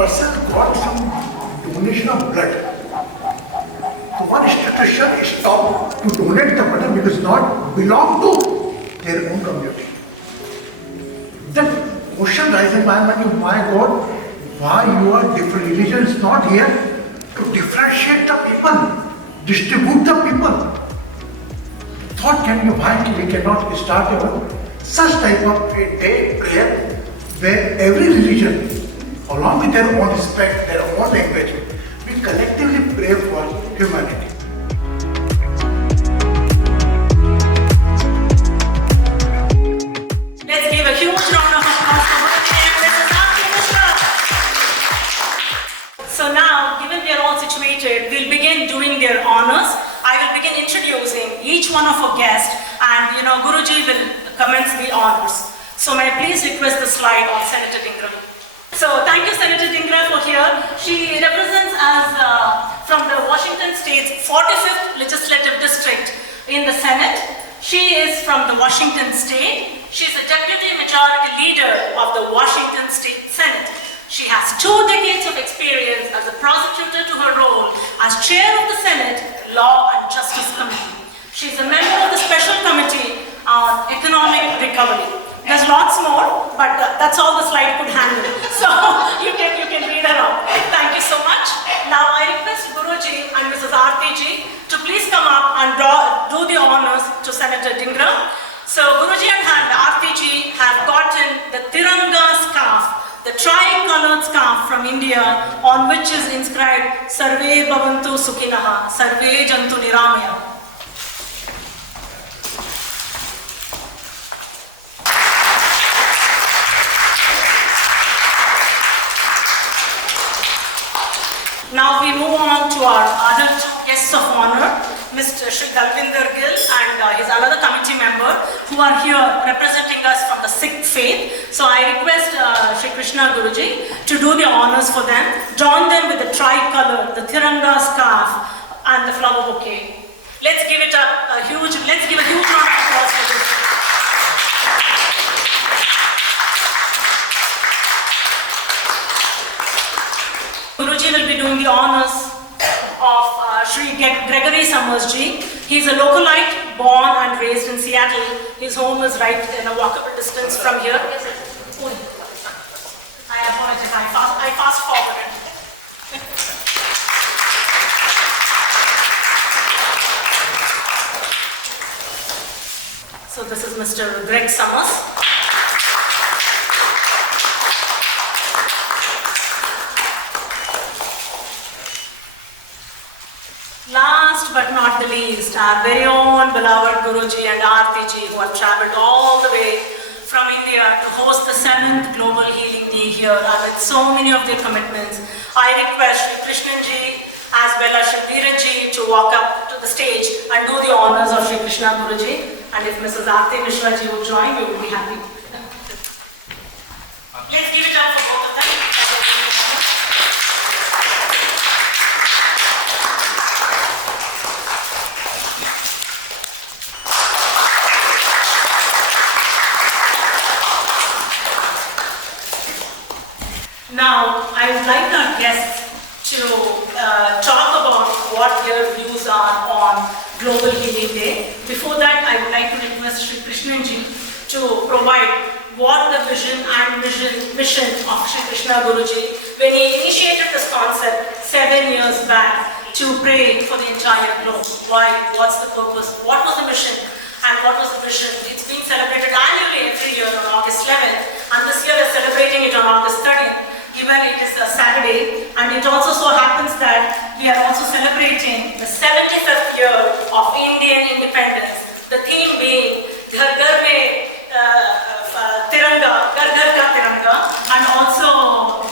person got some donation of blood. So one institution stopped to donate the blood because it not belong to their own community. Then question rises in my mind, my God, why you are different? Religion is not here to differentiate the people, distribute the people. Thought can be why we cannot start such type of a day prayer where every religion, along with their own respect, their own language, we collectively pray for humanity. Let's give a huge round of applause for Krishna. So now, given we are all situated, we'll begin doing their honors. I will begin introducing each one of our guests, and Guruji will commence the honors. So may I please request the slide of Senator Dhingra. So thank you, Senator Dhingra, for here. She represents us from the Washington State's 45th Legislative District in the Senate. She is from the Washington State. She is a Deputy Majority Leader of the Washington State Senate. She has 2 decades of experience as a prosecutor to her role as Chair of the Senate Law and Justice Committee. She is a member of the Special Committee on Economic Recovery. There's lots more, but that's all the slide could handle. So you can read her out. Thank you so much. Now I request Guruji and Mrs. Aarti Ji to please come up and do the honors to Senator Dhingra. So Guruji and Aarti Ji have gotten the Tiranga scarf, the tri-colored scarf from India, on which is inscribed Sarve Bhavantu Sukhinaha, Sarve Jantu Niramaya. Now we move on to our other 2 guests of honor, Mr. Shri Dalvinder Gill and his another committee member who are here representing us from the Sikh faith. So I request Shri Krishna Guruji to do the honors for them. Join them with the tri-color, the Tiranga scarf and the flower bouquet. Let's give a huge round of applause for this. Guruji will be doing the honors of Shri Gregory Summers Ji. He is a localite, born and raised in Seattle. His home is right in a walkable distance from here. I apologize, I fast forwarded. So this is Mr. Greg Summers. Last but not the least, our very own beloved Guruji and Aarti Ji, who have travelled all the way from India to host the 7th Global Healing Day here amid so many of their commitments. I request Shri Krishnan Ji as well as Shri Ji to walk up to the stage and do the honors of Shri Krishna Guruji. And if Mrs. Aarti Mishra Ji would join, we would be happy. Let's give it up for both of them. Now, I would like our guests to talk about what their views are on Global Healing Day. Before that, I would like to request Shri Krishnan Ji to provide what the vision and mission of Shri Krishna Guruji when he initiated this concept 7 years back to pray for the entire globe. Why? What's the purpose? What was the mission? And what was the vision? It's being celebrated annually every year on August 11th, and this year we're celebrating it on August 30th. Given it is a Saturday, and it also so happens that we are also celebrating the 75th year of Indian independence. The theme being Ghar Ghar Mein Tiranga, Ghar Ghar Ka Tiranga, and also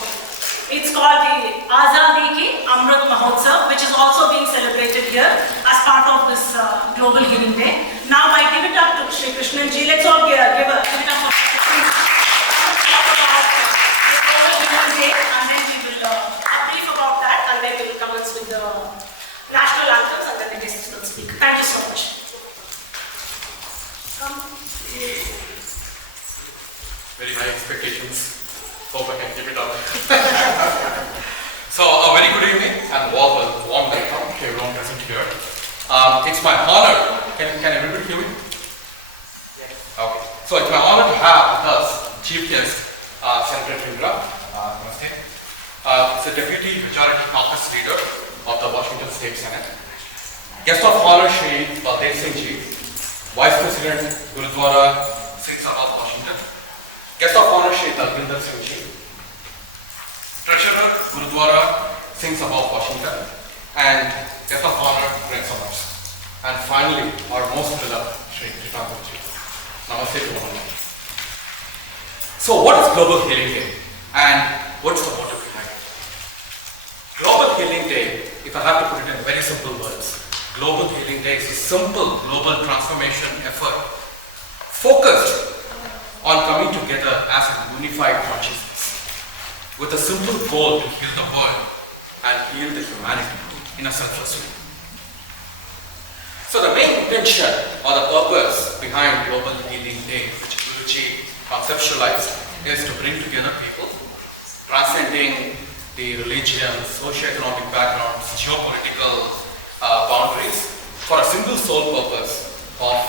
it's called the Azadi Ki Amrit Mahotsav, which is also being celebrated here as part of this Global Healing Day. Now I give it up to Shri Krishnan Ji. Let's all give it up for Krishnan Ji. And then we will brief about that, and then we will commence with the national anthems, and then the guests will speak. Thank you so much. Very high expectations. Hope I can keep it up. Chief Guest, Senator Indra, namaste. The Deputy Majority Caucus Leader of the Washington State Senate. Guest of Honor Shri Krishnan Ji, Vice President, Gurudwara, Singh Sabha, Washington. Guest of Honor Shri Dalvinder Singh Ji, Treasurer, Gurudwara, Singh Sabha, Washington. And Guest of Honor, Prince Honors. And finally, our most beloved, Shri Krishna Guruji. Namaste to all. So what is Global Healing Day? And what's the motive behind it? Global Healing Day, if I have to put it in very simple words, Global Healing Day is a simple global transformation effort focused on coming together as a unified consciousness with a simple goal to heal the world and heal the humanity in a selfless way. So the main intention or the purpose behind Global Healing Day, which Guruji conceptualized, is to bring together people transcending the religion, socio-economic backgrounds, geopolitical boundaries for a single sole purpose of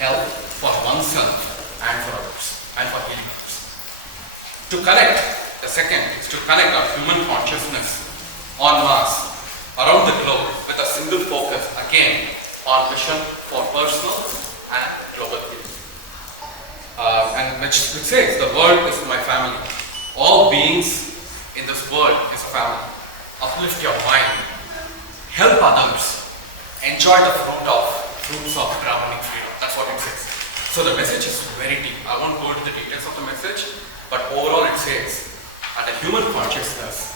health for oneself and for others and for healing others. To connect, the second is to connect our human consciousness en masse around the globe with a single focus again on vision for personal and global healing. And which says the world is my family. All beings in this world is a family. Uplift your mind, help others, enjoy the fruits of Brahmanic freedom. That's what it says. So the message is very deep. I won't go into the details of the message, but overall it says, at a human consciousness,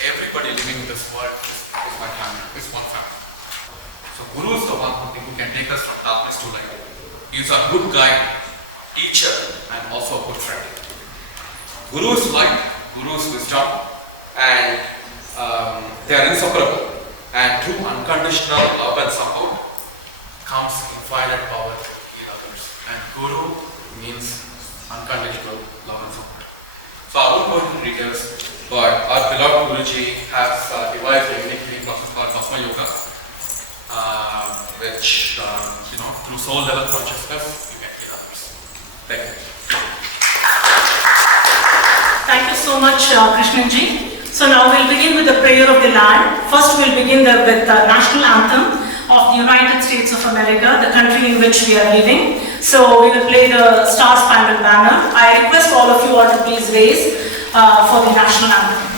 everybody living in this world is my family, is one family. So Guru is the one who can take us from darkness to light. He is our good guide, teacher, and also a good friend. Guru is light, Guru is wisdom, and they are inseparable. And through unconditional love and support comes infinite power to heal others. And Guru means unconditional love and support. So I won't go into details, but our beloved Guruji has devised a unique healing process called Bhasma Yoga, which through soul level consciousness you can heal others. Thank you. Thank you so much, Krishnan Ji. So now we'll begin with the prayer of the land. First we'll begin with the National Anthem of the United States of America, the country in which we are living. So we will play the Star Spangled Banner. I request all of you all to please raise for the National Anthem.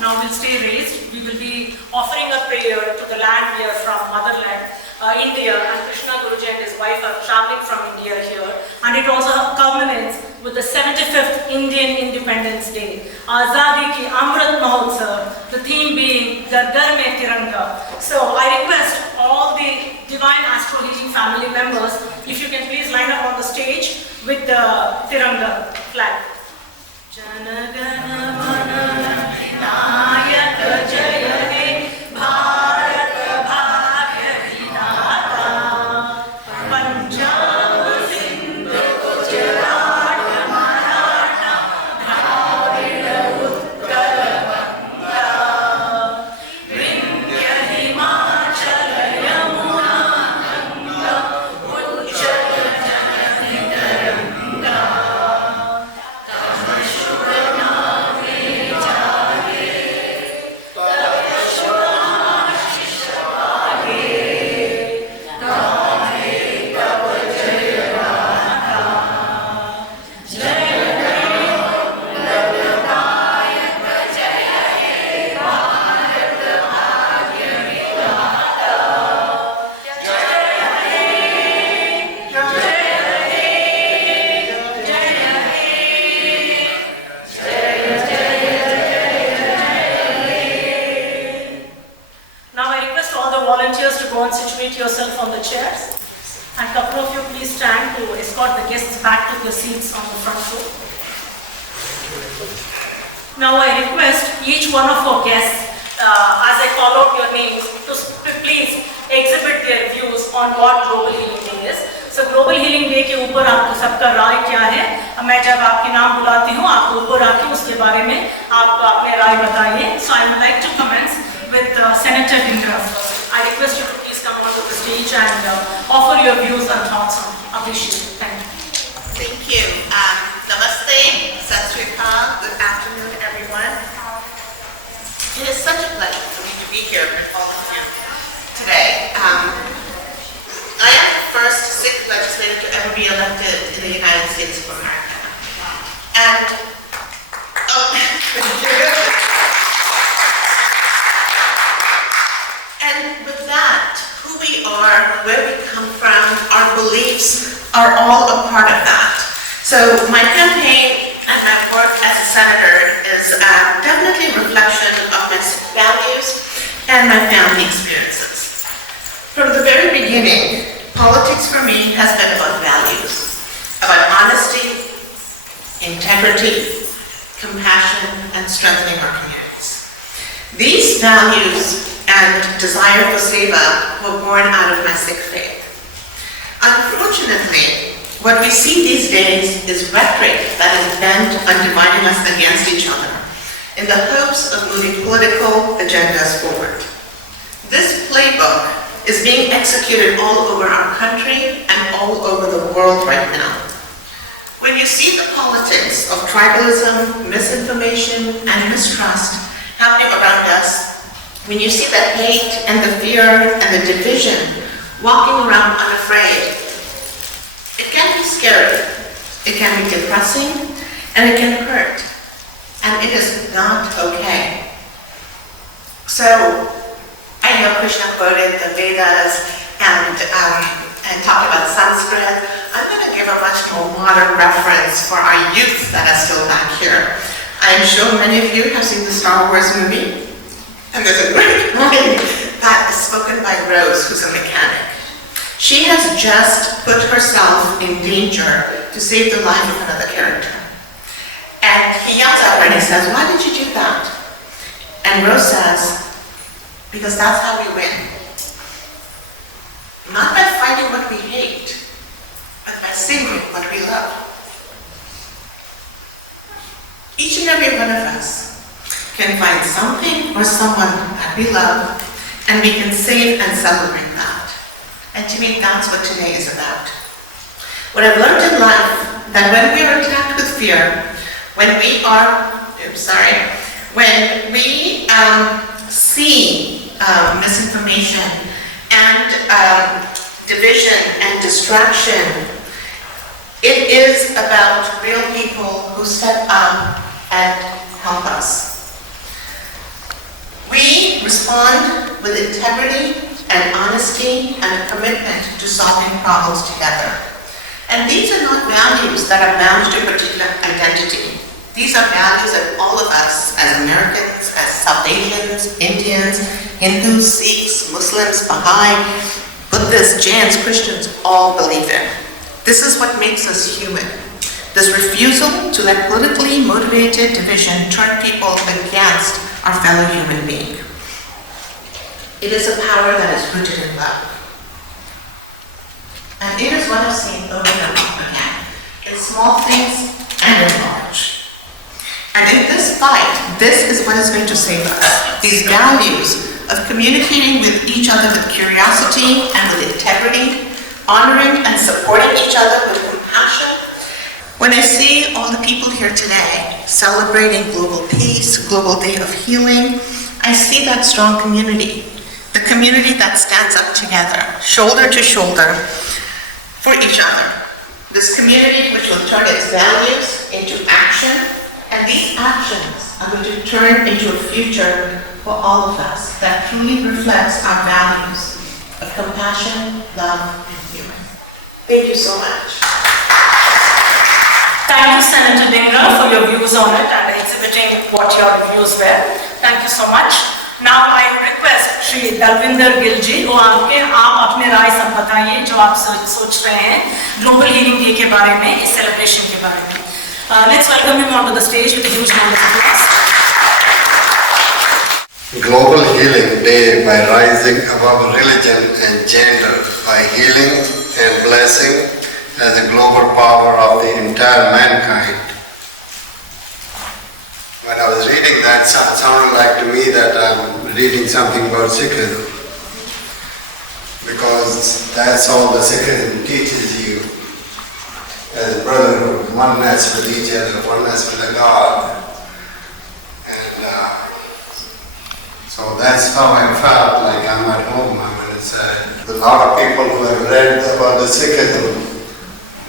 now will stay raised. We will be offering a prayer to the land we are from, motherland, India, and Krishna Guruji and his wife are traveling from India here. And it also culminates with the 75th Indian Independence Day. Azadi ki Amrit Mahotsav, the theme being Ghar Ghar Mein Tiranga. So I request all the Divine Astro Healing family members, if you can please line up on the stage with the Tiranga flag. Jana Gana Mana Vinayaka Jaya He Bharat Bhagya Vidata Punjab Sindhu Gujarat Maratha Dravida Uttara Banga Vindhya Himachala Yamuna Ganga Uchala Janani Taranga yourself on the chairs, and a couple of you please stand to escort the guests back to the seats on the front row. Now I request each one of our guests, as I call out your names, to please exhibit their views on what Global Healing Day is. So Global Healing Day के ऊपर आपको सबका राय क्या है? मैं जब आपके नाम बुलाती हूँ, आप ऊपर आके उसके बारे में आप अपने राय बताइए. So I would like to commence with Senator Dhingra. I request you to please come onto the stage and offer your views and thoughts on appreciation. Thank you. Thank you. Namaste, Sat Sri Akal. Good afternoon, everyone. It is such a pleasure for me to be here with all of you today. I am the first Sikh legislator to ever be elected in the United States of America. And, and with that, who we are, where we come from, our beliefs are all a part of that. So my campaign and my work as a senator is definitely a reflection of my values and my family experiences. From the very beginning, politics for me has been about values, about honesty, integrity, compassion, and strengthening our communities. These values and desire for seva were born out of my Sikh faith. Unfortunately, what we see these days is rhetoric that is bent on dividing us against each other in the hopes of moving political agendas forward. This playbook is being executed all over our country and all over the world right now. When you see the politics of tribalism, misinformation, and mistrust happening around us, when you see the hate and the fear and the division walking around unafraid, it can be scary, it can be depressing, and it can hurt. And it is not okay. So, I know Krishna quoted the Vedas and talked about Sanskrit. I'm going to give a much more modern reference for our youth that are still back here. I am sure many of you have seen the Star Wars movie. And there's a great line that is spoken by Rose, who's a mechanic. She has just put herself in danger to save the life of another character. And he yells at her and he says, "Why did you do that?" And Rose says, "Because that's how we win. Not by fighting what we hate, but by singing what we love." Each and every one of us can find something or someone that we love, and we can sing and celebrate that. And to me, that's what today is about. What I've learned in life, that when we are attacked with fear, when we see misinformation and division and distraction, it is about real people who step up and help us. respond with integrity and honesty and a commitment to solving problems together. And these are not values that are bound to a particular identity. These are values that all of us as Americans, as South Asians, Indians, Hindus, Sikhs, Muslims, Baha'i, Buddhists, Jains, Christians all believe in. This is what makes us human. This refusal to let politically motivated division turn people against our fellow human being. It is a power that is rooted in love. And it is what I've seen over and over again, in small things and in large. And in this fight, this is what is going to save us. These values of communicating with each other with curiosity and with integrity, honoring and supporting each other with compassion. When I see all the people here today celebrating global peace, Global Day of Healing, I see that strong community. The community that stands up together, shoulder to shoulder, for each other. This community which will turn its values into action, and these actions are going to turn into a future for all of us that truly reflects our values of compassion, love, and humor. Thank you so much. Thank you, Senator Dhingra, for your views on it and exhibiting what your views were. Thank you so much. Now I request Shri Dalvinder Gill जी वो आप अपने राय सब बताइए जो आप सोच रहे हैं ग्लोबल हीलिंग डे के बारे में, इस सेलिब्रेशन के बारे में. Let's welcome him onto the stage with a huge round of applause. Global Healing Day by rising above religion and gender, by healing and blessing as a global power of the entire mankind. When I was reading that, it sounded like to me that I'm reading something about Sikhism, because that's all the Sikhism teaches you, as brotherhood, oneness with each other, oneness with the God. And so that's how I felt like I'm at home. I mean, it's a lot of people who have read about the Sikhism,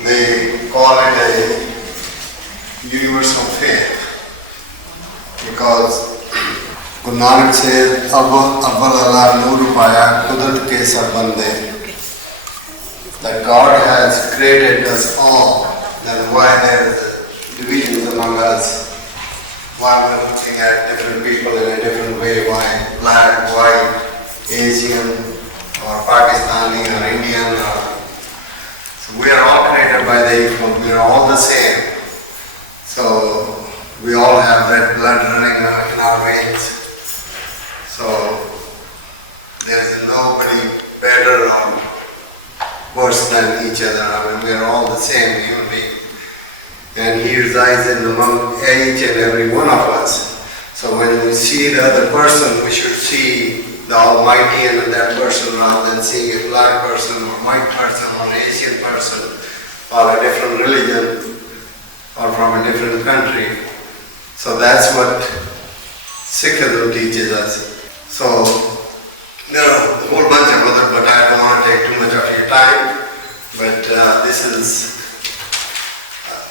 they call it a universal faith. Because Guru Nanak says, Awwal Allah Noor Paya Kudrat ke sab bande. That God has created us all. That's why there is divisions among us. Why we're looking at different people in a different way. Why black, white, Asian, or Pakistani, or Indian. So we are all created by the equal. We are all the same. So we all have red blood running in our veins. So there is nobody better or worse than each other. I mean, we are all the same human being. And He resides in among each and every one of us. So when we see the other person, we should see the Almighty in that person rather than seeing a black person or white person or Asian person or a different religion or from a different country. So that's what Sikhism teaches us. So there are a whole bunch of other, but I don't want to take too much of your time. But this is,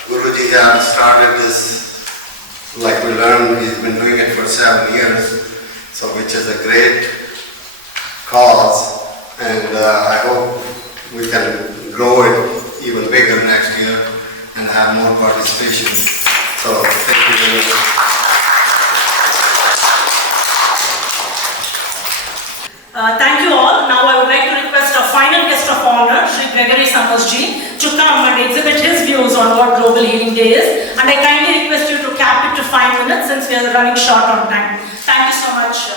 Guruji has started this, like we learned, he's been doing it for 7 years, so which is a great cause. And I hope we can grow it even bigger next year and have more participation. So, thank you very much. Thank you all. Now I would like to request our final guest of honor, Shri Ji, to come and exhibit his views on what Global Healing Day is. And I kindly request you to cap it to 5 minutes since we are running short on time. Thank you so much.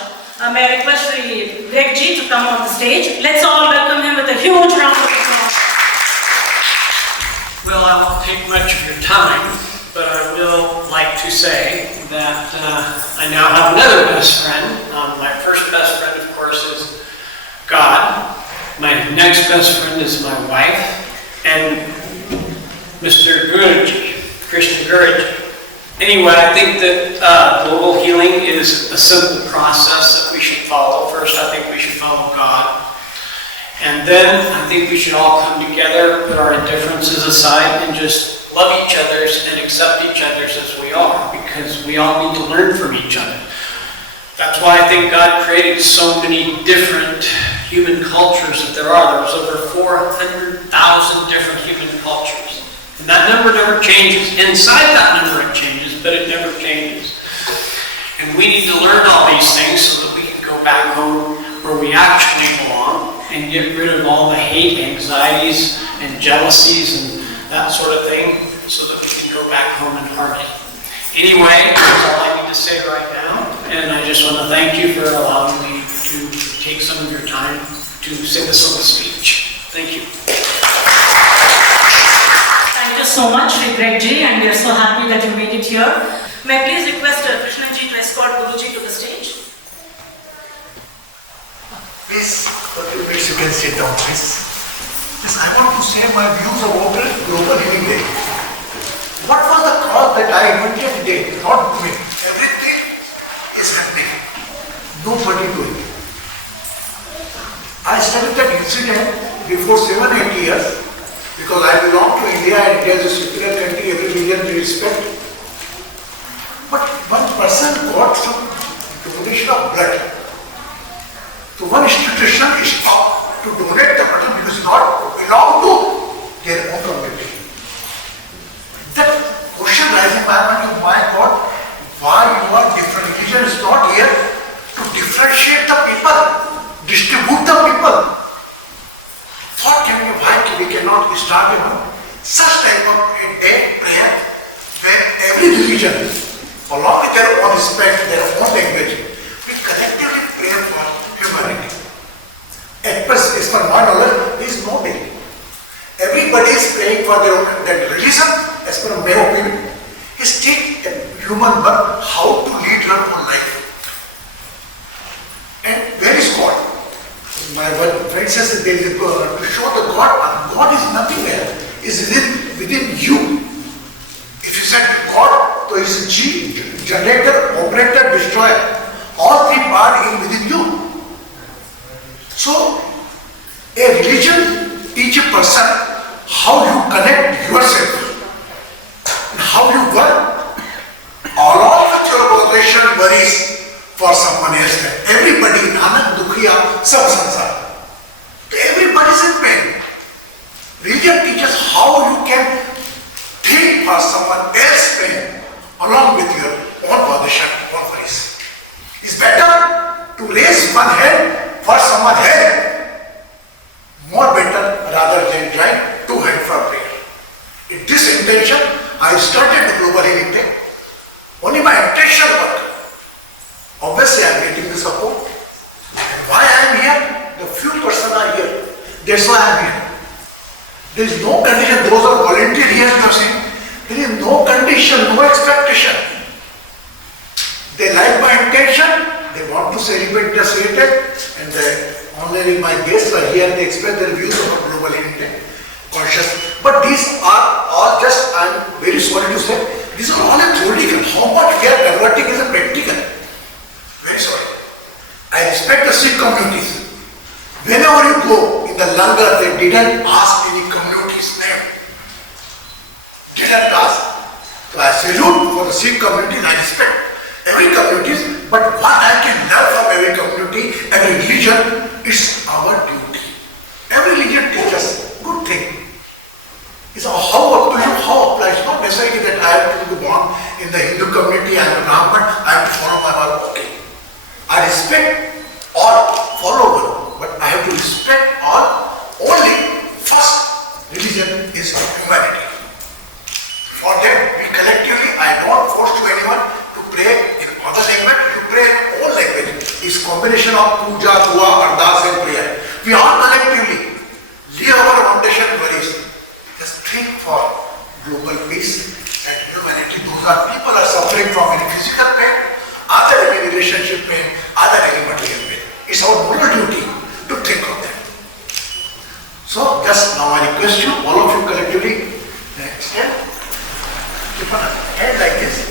May I request Shri Ji to come on the stage. Let's all welcome him with a huge round of applause. Well, I won't take much of your time, but I will like to say that I now have another best friend. My first best friend, of course, is God. My next best friend is my wife, and Mr. Guruji, Krishnan Guruji. Anyway, I think that global healing is a simple process that we should follow. First, I think we should follow God. And then I think we should all come together, put our differences aside, and just love each other and accept each other as we are, because we all need to learn from each other. That's why I think God created so many different human cultures that there are. There's over 400,000 different human cultures. And that number never changes. Inside that number it changes, but it never changes. And we need to learn all these things so that we can go back home where we actually belong and get rid of all the hate, anxieties, and jealousies and that sort of thing so that we can go back home in harmony. Anyway, that's all I need to say right now. And I just want to thank you for allowing me to take some of your time to say this little speech. Thank you. Thank you so much, Shri Ji, and we are so happy that you made it here. May I please request Krishnan Ji to escort Guruji to the stage? Please, you can sit down, please. Yes, I want to say my views about Global Healing Day. What was the cause that I immediately did? Not me. Everything is happening. Nobody doing it. I studied that incident before 7-8 years because I belong to India and India is a secular country, every religion we respect. But one person got some donation of blood. So one institution stopped to donate the blood because it not belong to their own community. That question rises in my mind, my God, why you are different? Religion is not here to differentiate the people, distribute the people. Thought can be why we cannot start such type of a day prayer where every religion, along with their own respect, their own language, we collectively pray for humanity. At first, as per my knowledge, there is no day. Everybody is praying for their own religion, as per my opinion, is take a human birth, how to lead your own life. And where is God? My friend says there is a God. To show the God, God is nothing there. Is within you. If you said God, so it's G, generator, operator, destroyer. All three are in within you. So, a religion teach a person how you connect yourself and how you work along with your motivation worries for someone else. Everybody, Anand, Dukhiya, Sab Sansar. Everybody is in pain. Religion teaches how you can think for someone else's pain along with your own position, own worries. It's better to raise one hand for someone else, more better rather than trying two hands for prayer. In this intention, I started the Global Healing Day. Only my intention work. Obviously, I am getting the support. And why I am here? The few persons are here. That's why I am here. There is no condition. Those are volunteer here, there is no condition, no expectation. They like my intention. They want to celebrate the celebrate, and only my guests are here. They express their views about Global Healing Day, conscious. But these are all just, I am very sorry to say, these are all theoretical. How much we are converting is a practical. Very sorry. I respect the Sikh communities. Whenever you go in the langar, they didn't ask any community's name. Didn't ask. So I salute for the Sikh communities. I respect every community. But what I can learn from every community, every religion, is our duty. Every religion teaches good thing. It's how up to you, how applies. It's not necessarily that I have to be born in the Hindu community, I am a Brahman, I have to follow my work. Okay. I respect all, follow one, but I have to respect all. Only first religion is humanity. For them, we collectively, I don't force to anyone to pray in other language, you pray in all language. It's combination of puja, dua, ardas and prayer. We all collectively leave our foundation worries. Just think for global peace and humanity. Those are people are suffering from any physical pain, other any relationship pain, other any material pain. It's our moral duty to think of them. So just now I request you, all of you collectively, stand. Keep on hand like this.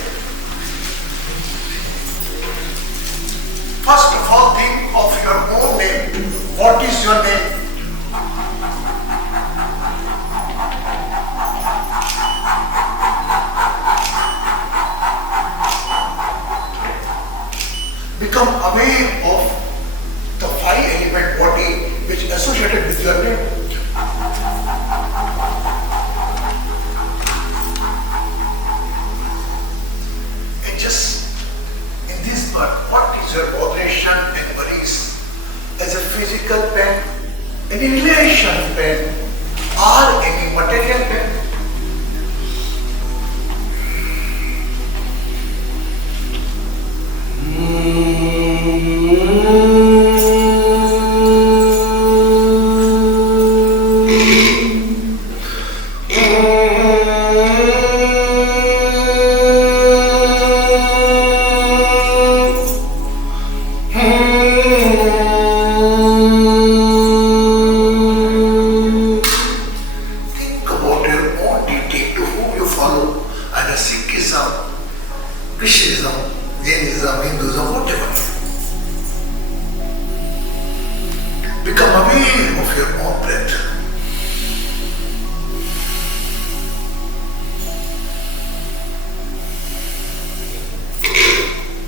First of all, think of your own name. What is your name? Because become aware of the 5-element body which is associated with your name. And just in this part, what is your vibration and worries? As a physical pain, any relation pain, or any material pain? Become aware of your own breath.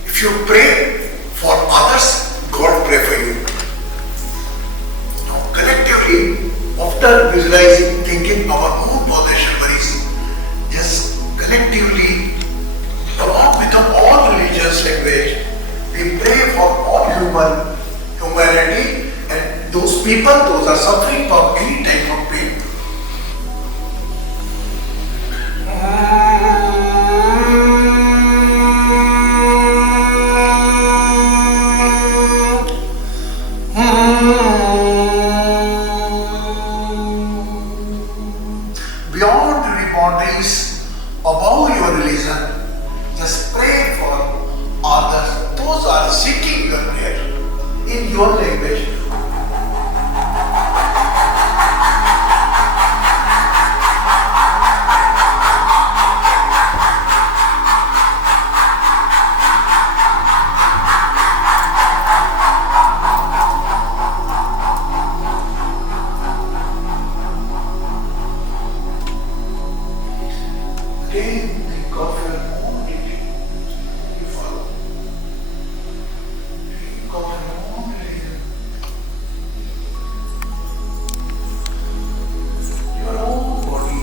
If you pray for others, God pray for you. Now collectively, after visualizing, thinking our own position worries, just collectively, along with all religious language, we pray for all humanity. Those people, those are suffering from any type of pain. Beyond the boundaries, above your religion, just pray for others. Those are seeking your prayer in your language. Think of your own duty. You follow. Think of your own religion. Your own body.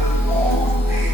Your own way.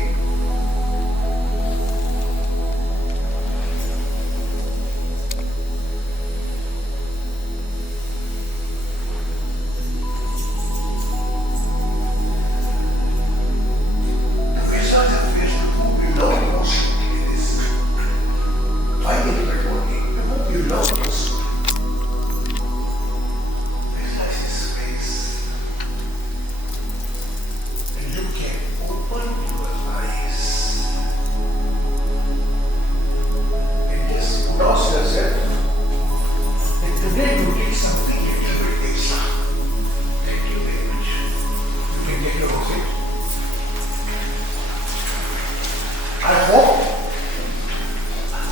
I hope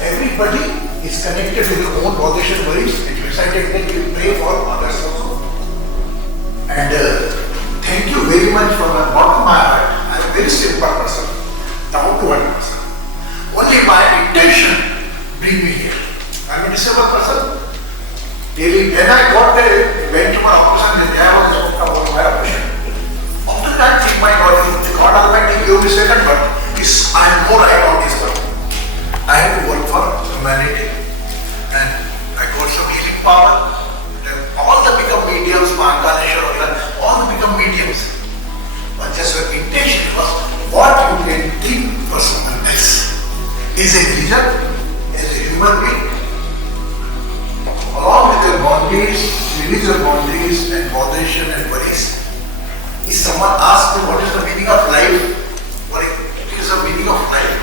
everybody is connected to their own vibration worries and recited that you pray for others also. And thank you very much from the bottom of my heart. I am a very simple person, down to earth person. Only my intention bring me here. I am a disabled person. Really, when I went to my operation, I was about my operation. After that, in my body, God Almighty gave me second birth. I am more right on this one. I have to work for humanity. And I got some healing power. All the become mediums, all the become mediums. But just your intention was what you can think for someone else. Is a religion, as a human being, along with your boundaries, religious boundaries and moderation and worries. If someone asks me what is the meaning of life, what is the meaning of life?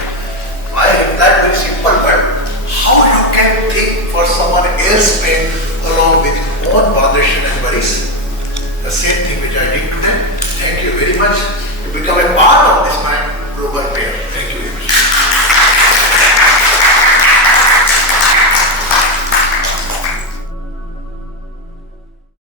I reply very simple word. How you can think for someone else's pain along with your own moderation and worries? The same thing which I did today. Thank you very much. You become a part